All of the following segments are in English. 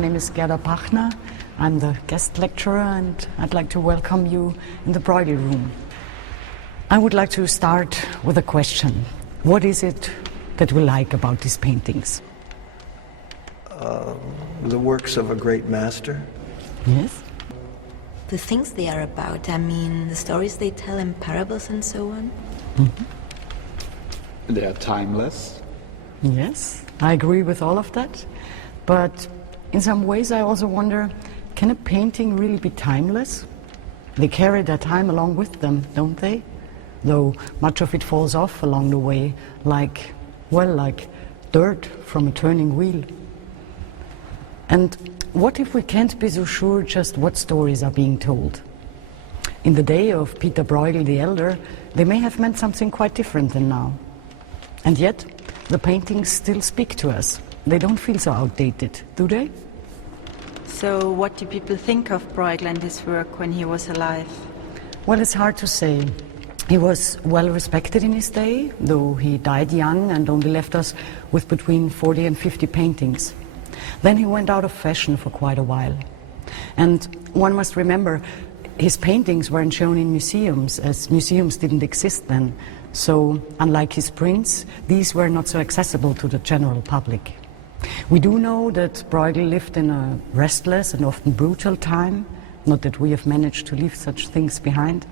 name is Gerda Pachner. I'm the guest lecturer and I'd like to welcome you in the Brueghel room. I would like to start with a question. What is it that we like about these paintings? The works of a great master. Yes? The things they are about, I mean, the stories they tell in parables and so on. Mm-hmm. They are timeless. Yes, I agree with all of that. But in some ways I also wonder, can a painting really be timeless? They carry their time along with them, don't they? Though much of it falls off along the way, like dirt from a turning wheel. And what if we can't be so sure just what stories are being told? In the day of P.Brueghel the Elder, they may have meant something quite different than now. And yet, the paintings still speak to us. They don't feel so outdated, do they? So what do people think of Brueghel and his work when he was alive? Well, it's hard to say. He was well respected in his day, though he died young and only left us with between 40 and 50 paintings. Then he went out of fashion for quite a while. And one must remember, his paintings weren't shown in museums, as museums didn't exist then. So, unlike his prints, these were not so accessible to the general public. We do know that Brueghel lived in a restless and often brutal time, not that we have managed to leave such things behind.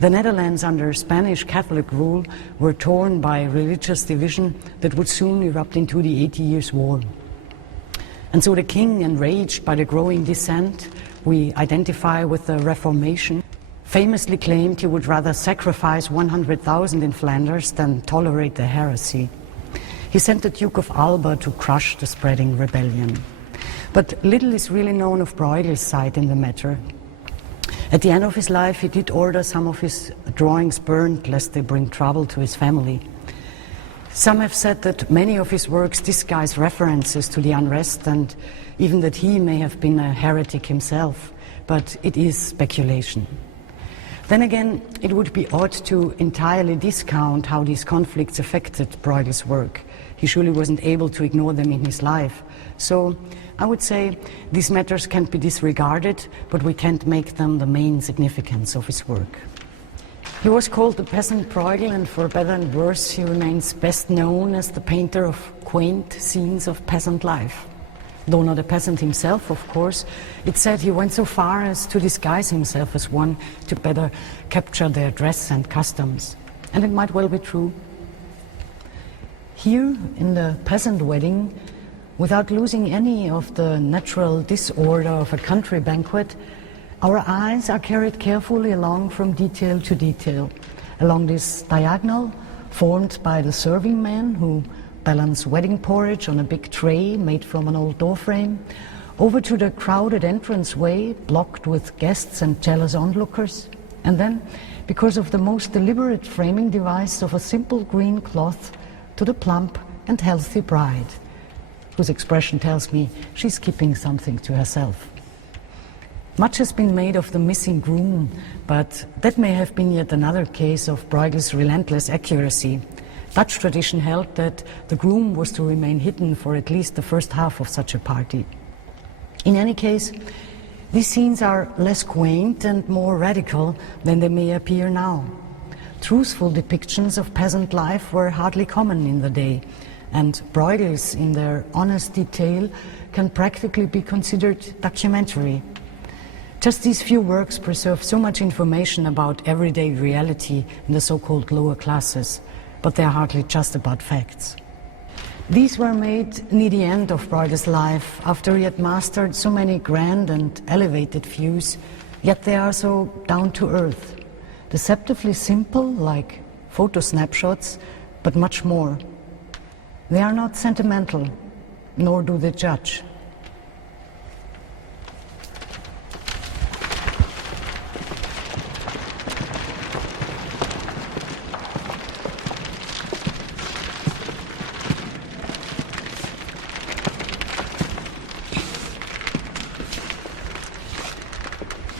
The Netherlands under Spanish Catholic rule were torn by religious division that would soon erupt into the 80 Years' War. And so the king, enraged by the growing dissent we identify with the Reformation, famously claimed he would rather sacrifice 100,000 in Flanders than tolerate the heresy. He sent the Duke of Alba to crush the spreading rebellion. But little is really known of Brueghel's side in the matter. At the end of his life, he did order some of his drawings burned, lest they bring trouble to his family. Some have said that many of his works disguise references to the unrest and even that he may have been a heretic himself, but it is speculation. Then again, it would be odd to entirely discount how these conflicts affected Brueghel's work. He surely wasn't able to ignore them in his life. So I would say these matters can't be disregarded, but we can't make them the main significance of his work. He was called the peasant Brueghel, and for better and worse, he remains best known as the painter of quaint scenes of peasant life. Though not a peasant himself, of course, it's said he went so far as to disguise himself as one to better capture their dress and customs. And it might well be true. Here, in the peasant wedding, without losing any of the natural disorder of a country banquet, our eyes are carried carefully along from detail to detail, along this diagonal formed by the serving men who balance wedding porridge on a big tray made from an old door frame, over to the crowded entranceway blocked with guests and jealous onlookers, and then, because of the most deliberate framing device of a simple green cloth, to the plump and healthy bride, whose expression tells me she's keeping something to herself. Much has been made of the missing groom, but that may have been yet another case of Brueghel's relentless accuracy. Dutch tradition held that the groom was to remain hidden for at least the first half of such a party. In any case, these scenes are less quaint and more radical than they may appear now. Truthful depictions of peasant life were hardly common in the day, and Brueghel's, in their honest detail, can practically be considered documentary. Just these few works preserve so much information about everyday reality in the so-called lower classes, but they are hardly just about facts. These were made near the end of Brueghel's life, after he had mastered so many grand and elevated views, yet they are so down to earth, deceptively simple, like photo snapshots, but much more. They are not sentimental, nor do they judge.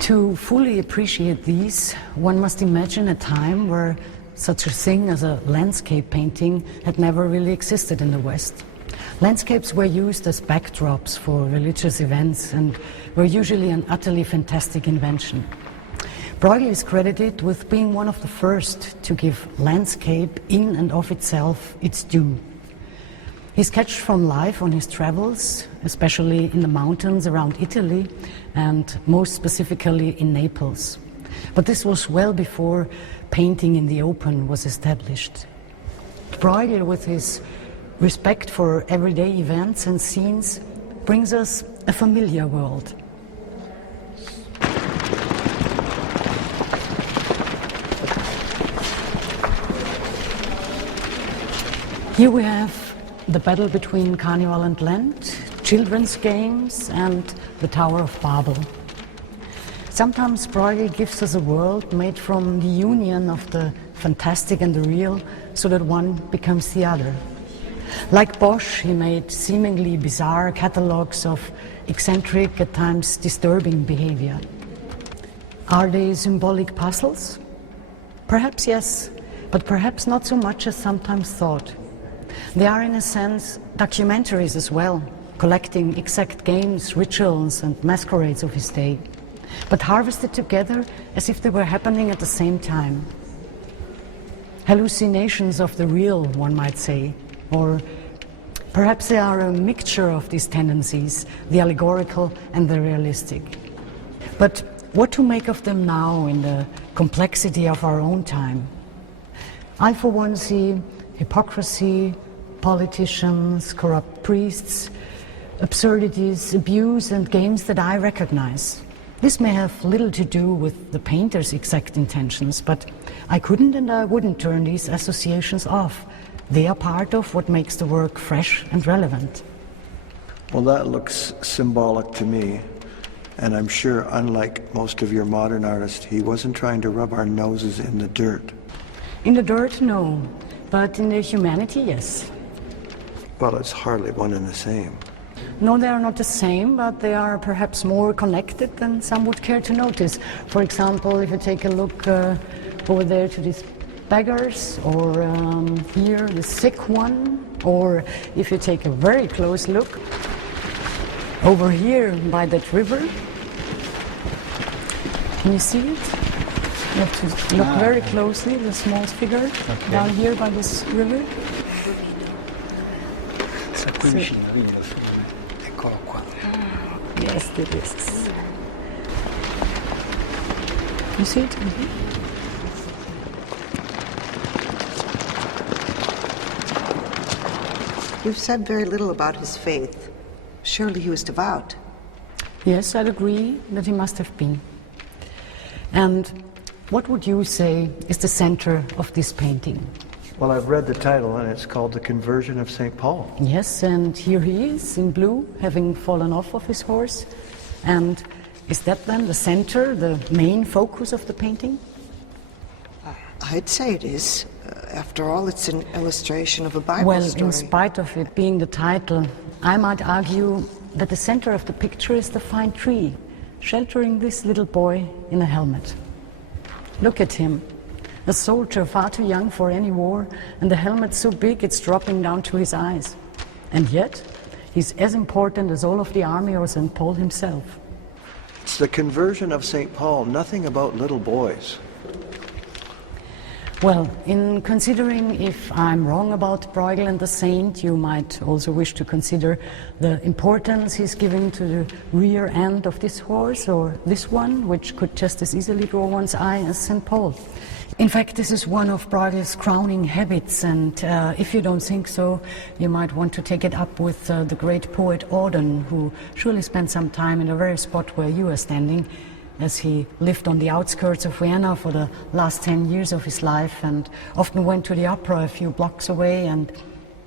To fully appreciate these, one must imagine a time where such a thing as a landscape painting had never really existed in the West. Landscapes were used as backdrops for religious events and were usually an utterly fantastic invention. Brueghel is credited with being one of the first to give landscape in and of itself its due. He sketched from life on his travels, especially in the mountains around Italy and most specifically in Naples. But this was well before painting in the open was established. Brueghel, with his respect for everyday events and scenes, brings us a familiar world. Here we have the battle between Carnival and Lent, children's games, and the Tower of Babel. Sometimes Brueghel gives us a world made from the union of the fantastic and the real, so that one becomes the other. Like Bosch, he made seemingly bizarre catalogues of eccentric, at times disturbing behavior. Are they symbolic puzzles? Perhaps yes, but perhaps not so much as sometimes thought. They are, in a sense, documentaries as well, collecting exact games, rituals, and masquerades of his day, but harvested together as if they were happening at the same time. Hallucinations of the real, one might say, or perhaps they are a mixture of these tendencies, the allegorical and the realistic. But what to make of them now in the complexity of our own time? I, for one, see hypocrisy, politicians, corrupt priests, absurdities, abuse, and games that I recognize. This may have little to do with the painter's exact intentions, but I couldn't and I wouldn't turn these associations off. They are part of what makes the work fresh and relevant. Well, that looks symbolic to me. And I'm sure, unlike most of your modern artists, he wasn't trying to rub our noses in the dirt. In the dirt, no. But in the humanity, yes. Well, it's hardly one and the same. No, they are not the same, but they are perhaps more connected than some would care to notice. For example, if you take a look over there to these beggars, or here, the sick one, or if you take a very close look over here by that river. Can you see it? You have to look very closely, the small figure down here by this river. Yes, it is. You see it? Mm-hmm. You've said very little about his faith. Surely he was devout. Yes, I'd agree that he must have been. And what would you say is the center of this painting? Well, I've read the title, and it's called The Conversion of St. Paul. Yes, and here he is in blue, having fallen off of his horse. And is that then the center, the main focus of the painting? I'd say it is. After all, it's an illustration of a Bible story. Well, in spite of it being the title, I might argue that the center of the picture is the fine tree, sheltering this little boy in a helmet. Look at him. A soldier far too young for any war, and the helmet so big it's dropping down to his eyes. And yet, he's as important as all of the army or St. Paul himself. It's the conversion of St. Paul, nothing about little boys. Well, in considering if I'm wrong about Brueghel and the saint, you might also wish to consider the importance he's giving to the rear end of this horse or this one, which could just as easily draw one's eye as St. Paul. In fact, this is one of Brueghel's crowning habits, and if you don't think so, you might want to take it up with the great poet Auden, who surely spent some time in the very spot where you are standing, as he lived on the outskirts of Vienna for the last 10 years of his life and often went to the opera a few blocks away, and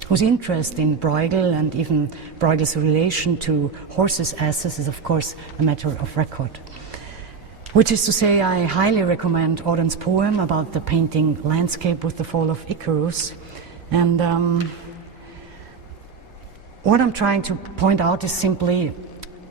whose interest in Brueghel and even Brueghel's relation to horses' asses is of course a matter of record. Which is to say, I highly recommend Auden's poem about the painting Landscape with the Fall of Icarus. And what I'm trying to point out is simply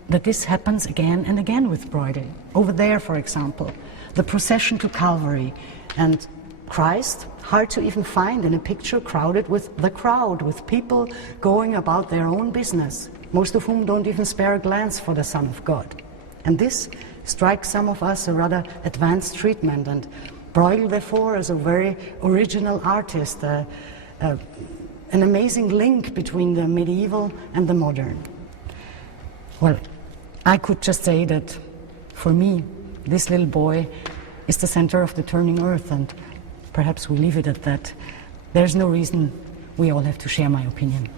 that this happens again and again with Brueghel. Over there, for example, the procession to Calvary, and Christ, hard to even find in a picture crowded with the crowd, with people going about their own business, most of whom don't even spare a glance for the Son of God. And this strikes some of us a rather advanced treatment, and Brueghel, therefore, is a very original artist, an amazing link between the medieval and the modern. Well, I could just say that, for me, this little boy is the center of the turning earth, and perhaps we leave it at that. There's no reason we all have to share my opinion.